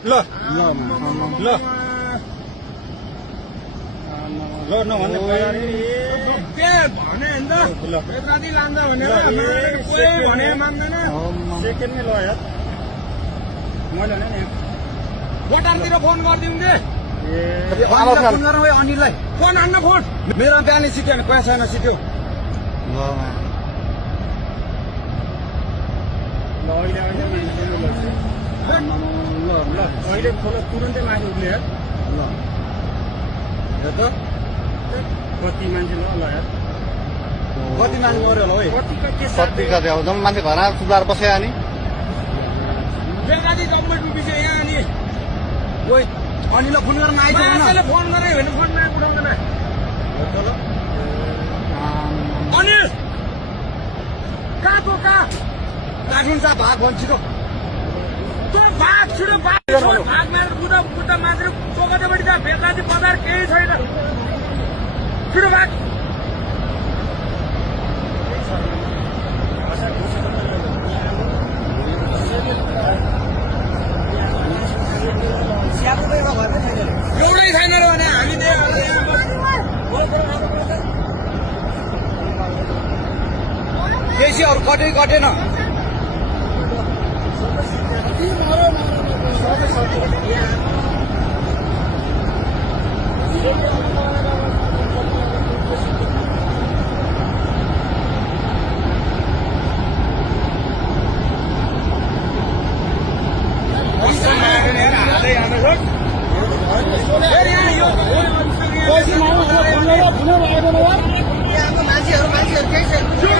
ल ल ल नभन्ने के भने अन्त राति लान्छ भनेर भने मान्दैन सेकेन्डमै ल यार मैले भने नि भोटारतिर फोन गरिदिउँ दे फोन गरौँ है अनिललाई फोन हान्न फोन मेरो बिहानै सिक्यो भने पैसा छैन सिक्यो ल अहिले अहिले खोला तुरन्तै माथि उठ्ने यार ल हेर त कति मान्छे ल यार कति मान्छे मऱ्यो होला है कति कति अब जम्मै मान्छे घर सुधार बस्यो अनि बेलुकादेखि गभर्मेन्ट अफिस यहाँ अनि ओइ अनिललाई फोन गर्न आइज मान्छेले फोन गरे भने फोन उठाउँदैन अनिल कहाँको कहाँ काठुन्छ भाग भन्छ छिटो त्यो भाग छिटो भाग मारेर बुद्ध मान्छे चोकटेपट्टि त बेलुकादेखि बजार केही छैन छिटो भाग एउटै छैन र भने हामी बेसी अरू कटेन